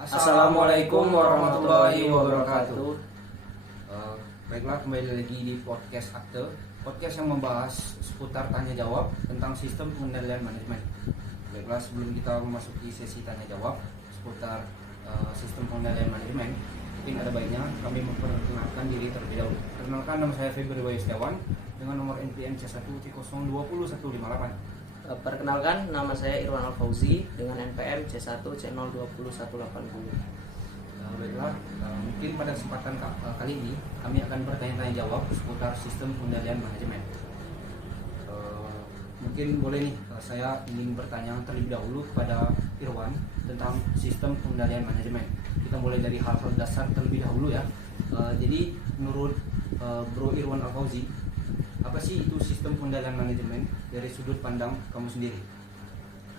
Assalamualaikum warahmatullahi wabarakatuh. Baiklah, kembali lagi di podcast Podcast yang membahas seputar tanya jawab tentang sistem pengendalian manajemen. Baiklah, sebelum kita memasuki sesi tanya jawab seputar sistem pengendalian manajemen, mungkin ada baiknya kami memperkenalkan diri terlebih dahulu. Perkenalkan, nama saya Febri Bayu Setiawan dengan nomor NPM C1C020-158. Perkenalkan, nama saya Irwan Al-Fauzi dengan NPM C1C020-180. Baiklah, mungkin pada kesempatan kali ini kami akan bertanya-tanya jawab seputar sistem pengendalian manajemen. Mungkin boleh nih, saya ingin bertanya terlebih dahulu kepada Irwan tentang sistem pengendalian manajemen. Kita mulai dari hal-hal dasar terlebih dahulu ya. Jadi menurut Bro Irwan Al-Fauzi, apa sih itu sistem pengendalian manajemen dari sudut pandang kamu sendiri?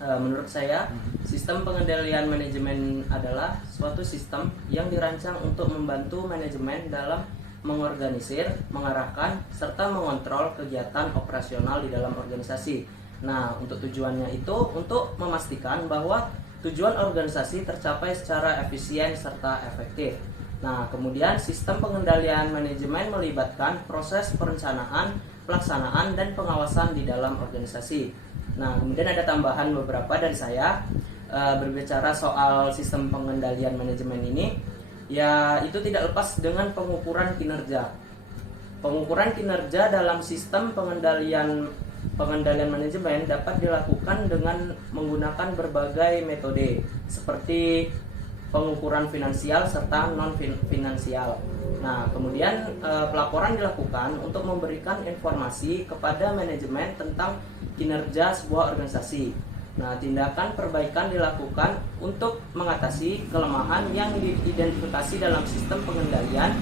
Menurut saya, sistem pengendalian manajemen adalah suatu sistem yang dirancang untuk membantu manajemen dalam mengorganisir, mengarahkan, serta mengontrol kegiatan operasional di dalam organisasi. Nah, untuk tujuannya itu untuk memastikan bahwa tujuan organisasi tercapai secara efisien serta efektif. Nah, kemudian sistem pengendalian manajemen melibatkan proses perencanaan, pelaksanaan, dan pengawasan di dalam organisasi. Nah, kemudian ada tambahan beberapa dari saya berbicara soal sistem pengendalian manajemen ini, ya itu tidak lepas dengan pengukuran kinerja. Pengukuran kinerja dalam sistem pengendalian manajemen dapat dilakukan dengan menggunakan berbagai metode seperti pengukuran finansial serta non finansial. Nah, kemudian pelaporan dilakukan untuk memberikan informasi kepada manajemen tentang kinerja sebuah organisasi. Nah, tindakan perbaikan dilakukan untuk mengatasi kelemahan yang diidentifikasi dalam sistem pengendalian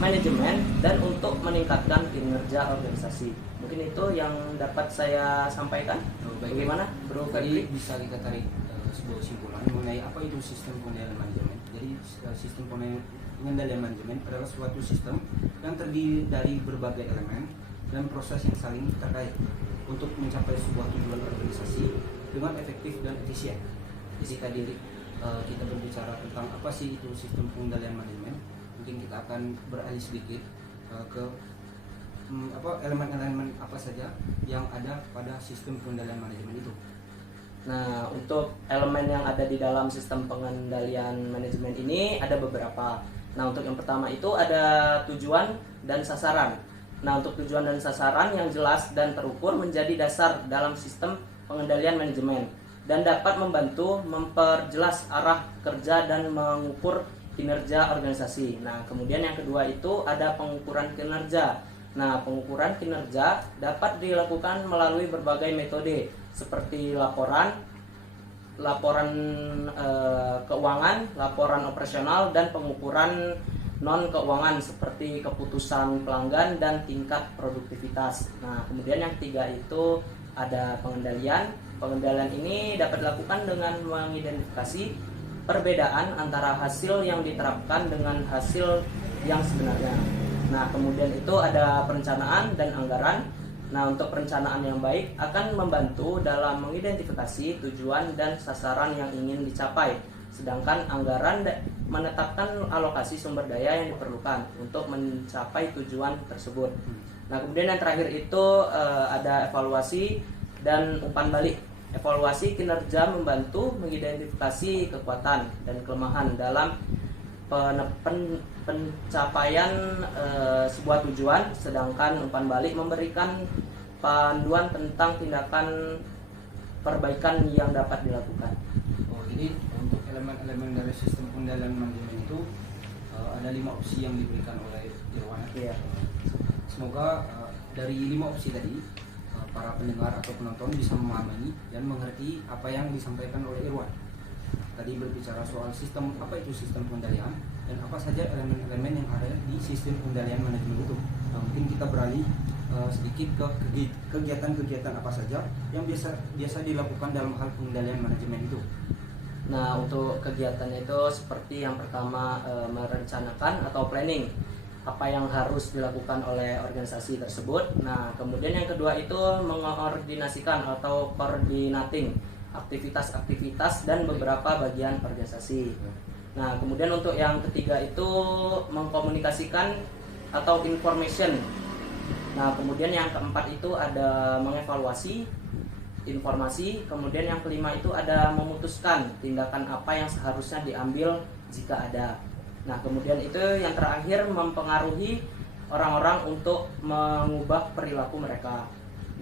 manajemen dan untuk meningkatkan kinerja organisasi. Mungkin itu yang dapat saya sampaikan. Bagaimana, Bro Tadi bisa kita tarik sebuah kesimpulan mengenai apa itu sistem pengendalian manajemen. Jadi sistem pengendalian manajemen adalah suatu sistem yang terdiri dari berbagai elemen dan proses yang saling terkait untuk mencapai sebuah tujuan organisasi dengan efektif dan efisien. Jadi tadi kita berbicara tentang apa sih itu sistem pengendalian manajemen. Mungkin kita akan beralih sedikit ke elemen-elemen apa saja yang ada pada sistem pengendalian manajemen itu. Nah, untuk elemen yang ada di dalam sistem pengendalian manajemen ini ada beberapa. Nah, untuk yang pertama itu ada tujuan dan sasaran. Nah, untuk tujuan dan sasaran yang jelas dan terukur menjadi dasar dalam sistem pengendalian manajemen dan dapat membantu memperjelas arah kerja dan mengukur kinerja organisasi. Nah, kemudian yang kedua itu ada pengukuran kinerja. Nah, pengukuran kinerja dapat dilakukan melalui berbagai metode seperti laporan keuangan, laporan operasional, dan pengukuran non keuangan seperti keputusan pelanggan dan tingkat produktivitas. Nah, kemudian yang ketiga itu ada pengendalian. Pengendalian ini dapat dilakukan dengan mengidentifikasi perbedaan antara hasil yang diterapkan dengan hasil yang sebenarnya. Nah, kemudian itu ada perencanaan dan anggaran. Nah, untuk perencanaan yang baik akan membantu dalam mengidentifikasi tujuan dan sasaran yang ingin dicapai. Sedangkan anggaran menetapkan alokasi sumber daya yang diperlukan untuk mencapai tujuan tersebut. Nah, kemudian yang terakhir itu ada evaluasi dan umpan balik. Evaluasi kinerja membantu mengidentifikasi kekuatan dan kelemahan dalam pencapaian sebuah tujuan, sedangkan umpan balik memberikan panduan tentang tindakan perbaikan yang dapat dilakukan. Jadi untuk elemen-elemen dari sistem pengendalian manajemen itu ada 5 opsi yang diberikan oleh Irwan. Iya. Semoga dari 5 opsi tadi para pendengar atau penonton bisa memahami dan mengerti apa yang disampaikan oleh Irwan. Tadi berbicara soal sistem, apa itu sistem pengendalian dan apa saja elemen-elemen yang ada di sistem pengendalian manajemen itu. Nah, mungkin kita beralih sedikit ke kegiatan-kegiatan apa saja yang biasa dilakukan dalam hal pengendalian manajemen itu. Nah, untuk kegiatannya itu seperti yang pertama merencanakan atau planning apa yang harus dilakukan oleh organisasi tersebut. Nah, kemudian yang kedua itu mengkoordinasikan atau coordinating aktivitas-aktivitas dan beberapa bagian organisasi. Nah, kemudian untuk yang ketiga itu mengkomunikasikan atau information. Nah, kemudian yang keempat itu ada mengevaluasi informasi. Kemudian yang kelima itu ada memutuskan tindakan apa yang seharusnya diambil jika ada. Nah, kemudian itu yang terakhir mempengaruhi orang-orang untuk mengubah perilaku mereka.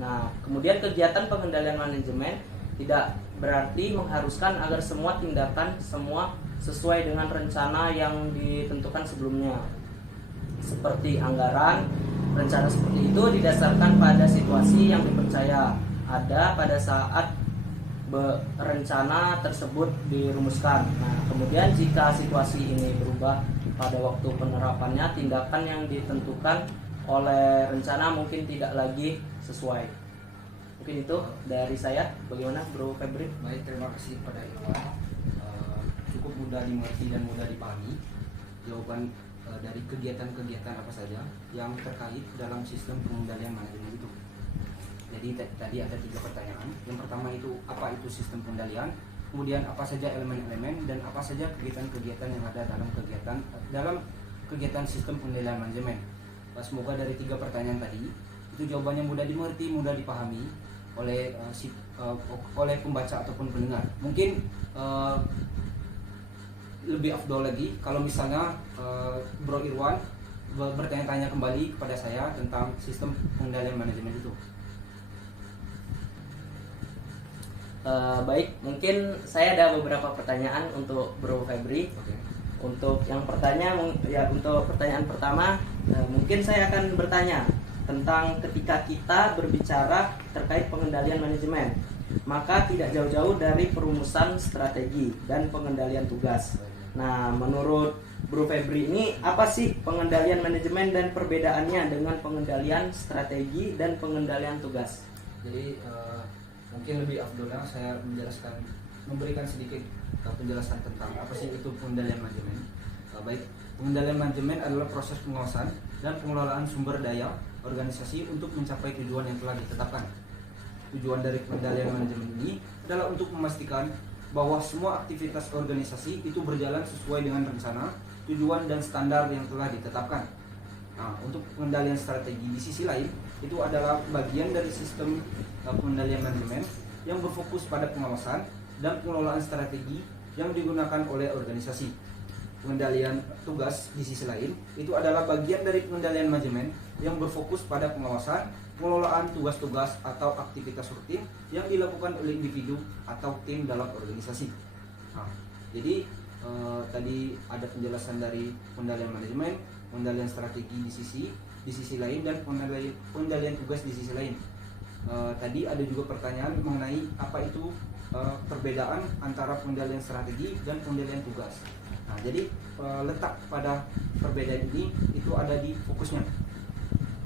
Nah, kemudian kegiatan pengendalian manajemen tidak berarti mengharuskan agar semua tindakan semua sesuai dengan rencana yang ditentukan sebelumnya. Seperti anggaran, rencana seperti itu didasarkan pada situasi yang dipercaya ada pada saat rencana tersebut dirumuskan. Nah, kemudian jika situasi ini berubah pada waktu penerapannya, tindakan yang ditentukan oleh rencana mungkin tidak lagi sesuai. Mungkin itu dari saya. Bagaimana Bro Febri? Baik, terima kasih pada Irwan. Cukup mudah dimengerti dan mudah dipahami jawaban dari kegiatan-kegiatan apa saja yang terkait dalam sistem pengendalian manajemen itu. Jadi tadi ada 3 pertanyaan. Yang pertama itu apa itu sistem pengendalian, kemudian apa saja elemen-elemen dan apa saja kegiatan-kegiatan yang ada dalam kegiatan sistem pengendalian manajemen. Semoga dari 3 pertanyaan tadi itu jawabannya mudah dimengerti, mudah dipahami oleh oleh pembaca ataupun pendengar. Mungkin lebih afdol lagi kalau misalnya Bro Irwan bertanya-tanya kembali kepada saya tentang sistem pengendalian manajemen itu. Baik, mungkin saya ada beberapa pertanyaan untuk Bro Febri. Oke. Untuk yang untuk pertanyaan pertama, mungkin saya akan bertanya tentang ketika kita berbicara terkait pengendalian manajemen, maka tidak jauh-jauh dari perumusan strategi dan pengendalian tugas. Nah, menurut Bro Febri ini apa sih pengendalian manajemen dan perbedaannya dengan pengendalian strategi dan pengendalian tugas? Jadi mungkin lebih afdolnya saya memberikan sedikit penjelasan tentang apa sih itu pengendalian manajemen. Baik, pengendalian manajemen adalah proses pengawasan dan pengelolaan sumber daya organisasi untuk mencapai tujuan yang telah ditetapkan. Tujuan dari pengendalian manajemen ini adalah untuk memastikan bahwa semua aktivitas organisasi itu berjalan sesuai dengan rencana, tujuan dan standar yang telah ditetapkan. Nah, untuk pengendalian strategi di sisi lain itu adalah bagian dari sistem pengendalian manajemen yang berfokus pada pengawasan dan pengelolaan strategi yang digunakan oleh organisasi. Pengendalian tugas di sisi lain itu adalah bagian dari pengendalian manajemen yang berfokus pada pengawasan, pengelolaan tugas-tugas atau aktivitas rutin yang dilakukan oleh individu atau tim dalam organisasi. Nah, jadi tadi ada penjelasan dari pengendalian manajemen, pengendalian strategi di sisi lain dan pengendalian tugas di sisi lain. Tadi ada juga pertanyaan mengenai apa itu perbedaan antara pengendalian strategi dan pengendalian tugas. Nah, jadi letak pada perbedaan ini itu ada di fokusnya.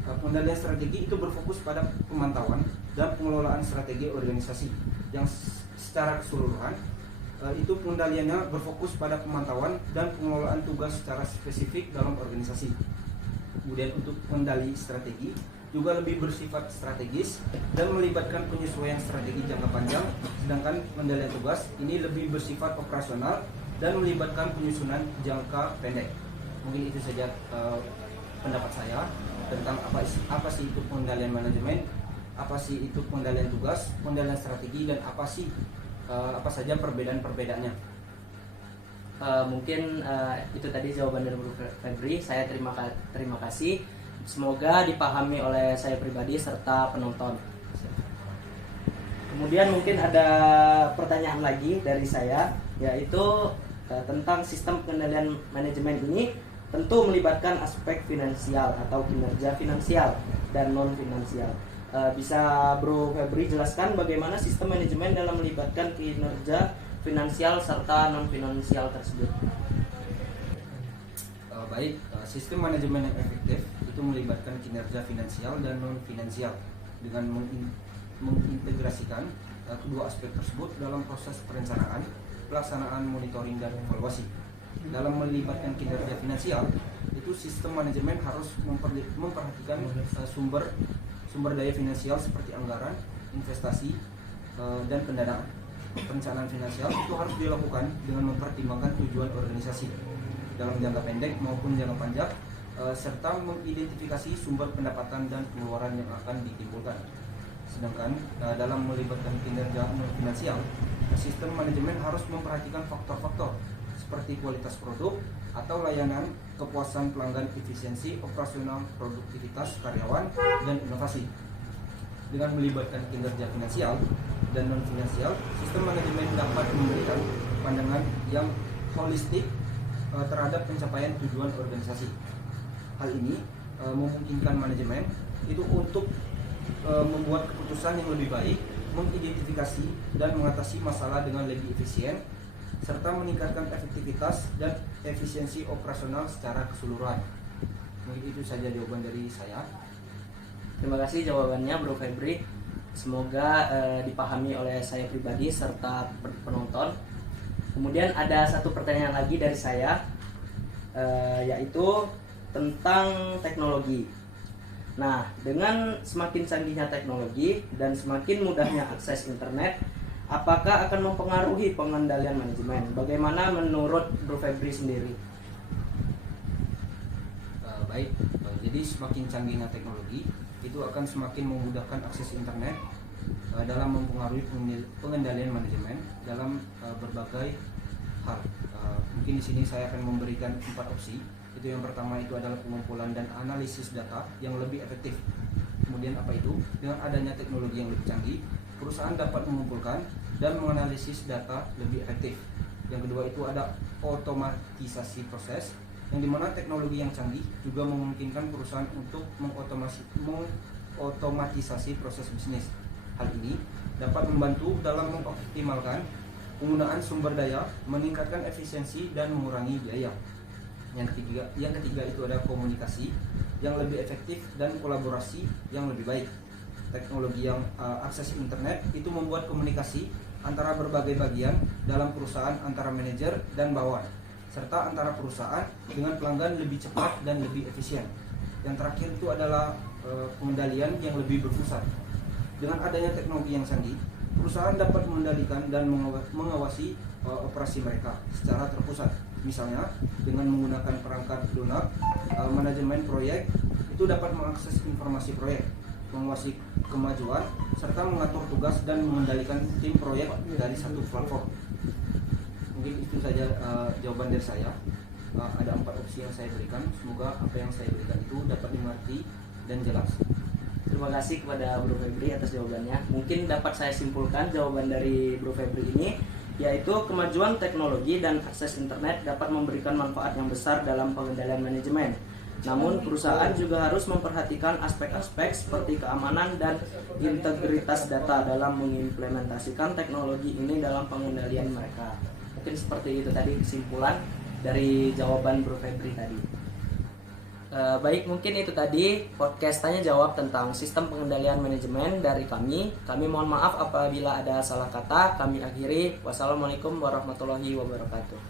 Pengendalian strategi itu berfokus pada pemantauan dan pengelolaan strategi organisasi yang secara keseluruhan. Itu pengendaliannya berfokus pada pemantauan dan pengelolaan tugas secara spesifik dalam organisasi. Kemudian untuk pengendali strategi juga lebih bersifat strategis dan melibatkan penyesuaian strategi jangka panjang, sedangkan pengendalian tugas ini lebih bersifat operasional dan melibatkan penyusunan jangka pendek. Mungkin itu saja pendapat saya tentang apa sih itu pengendalian manajemen, apa sih itu pengendalian tugas, pengendalian strategi, dan apa saja perbedaan-perbedaannya. Mungkin itu tadi jawaban dari Bro Febri. Saya terima kasih. Semoga dipahami oleh saya pribadi serta penonton. Kemudian mungkin ada pertanyaan lagi dari saya, yaitu tentang sistem pengendalian manajemen ini tentu melibatkan aspek finansial atau kinerja finansial dan non finansial. Bisa Bro Febri jelaskan bagaimana sistem manajemen dalam melibatkan kinerja finansial serta non finansial tersebut? Baik, sistem manajemen yang efektif itu melibatkan kinerja finansial dan non finansial dengan mengintegrasikan kedua aspek tersebut dalam proses perencanaan, pelaksanaan, monitoring, dan evaluasi. Dalam melibatkan kinerja finansial, itu sistem manajemen harus memperhatikan sumber daya finansial seperti anggaran, investasi, dan pendanaan. perencanaan finansial itu harus dilakukan dengan mempertimbangkan tujuan organisasi dalam jangka pendek maupun jangka panjang, serta mengidentifikasi sumber pendapatan dan pengeluaran yang akan ditimbulkan. Sedangkan dalam melibatkan kinerja finansial, sistem manajemen harus memperhatikan faktor-faktor seperti kualitas produk atau layanan, kepuasan pelanggan, efisiensi operasional, produktivitas karyawan, dan inovasi. Dengan melibatkan kinerja finansial dan non finansial, sistem manajemen dapat memberikan pandangan yang holistik terhadap pencapaian tujuan organisasi. Hal ini memungkinkan manajemen itu untuk membuat keputusan yang lebih baik, mengidentifikasi dan mengatasi masalah dengan lebih efisien, serta meningkatkan efektivitas dan efisiensi operasional secara keseluruhan. Mungkin itu saja jawaban dari saya. Terima kasih jawabannya Bro Febri. Semoga dipahami oleh saya pribadi serta penonton. Kemudian ada satu pertanyaan lagi dari saya, yaitu tentang teknologi. Nah, dengan semakin canggihnya teknologi dan semakin mudahnya akses internet, apakah akan mempengaruhi pengendalian manajemen? Bagaimana menurut Bro Febri sendiri? Baik, jadi semakin canggihnya teknologi itu akan semakin memudahkan akses internet dalam mempengaruhi pengendalian manajemen dalam berbagai hal. Mungkin di sini saya akan memberikan 4 opsi. Itu yang pertama itu adalah pengumpulan dan analisis data yang lebih efektif. Kemudian apa itu? Dengan adanya teknologi yang lebih canggih, perusahaan dapat mengumpulkan dan menganalisis data lebih efektif. Yang kedua itu ada otomatisasi proses, yang dimana teknologi yang canggih juga memungkinkan perusahaan untuk mengotomatisasi proses bisnis. Hal ini dapat membantu dalam mengoptimalkan penggunaan sumber daya, meningkatkan efisiensi dan mengurangi biaya. Yang ketiga itu ada komunikasi yang lebih efektif dan kolaborasi yang lebih baik. Teknologi yang akses internet itu membuat komunikasi antara berbagai bagian dalam perusahaan antara manajer dan bawahan, serta antara perusahaan dengan pelanggan lebih cepat dan lebih efisien. Yang terakhir itu adalah pengendalian yang lebih berpusat. Dengan adanya teknologi yang canggih, perusahaan dapat mengendalikan dan mengawasi operasi mereka secara terpusat. Misalnya dengan menggunakan perangkat lunak, manajemen proyek itu dapat mengakses informasi proyek, mengawasi kemajuan, serta mengatur tugas dan mengendalikan tim proyek dari satu platform. Mungkin itu saja jawaban dari saya. Ada 4 opsi yang saya berikan. Semoga apa yang saya berikan itu dapat dimengerti dan jelas. Terima kasih kepada Bro Febri atas jawabannya. Mungkin dapat saya simpulkan jawaban dari Bro Febri ini, yaitu kemajuan teknologi dan akses internet dapat memberikan manfaat yang besar dalam pengendalian manajemen. Namun perusahaan juga harus memperhatikan aspek-aspek seperti keamanan dan integritas data dalam mengimplementasikan teknologi ini dalam pengendalian mereka. Mungkin seperti itu tadi kesimpulan dari jawaban Bro Febri tadi. Baik, mungkin itu tadi podcast tanya jawab tentang sistem pengendalian manajemen dari kami. Kami mohon maaf apabila ada salah kata. Kami akhiri. Wassalamualaikum warahmatullahi wabarakatuh.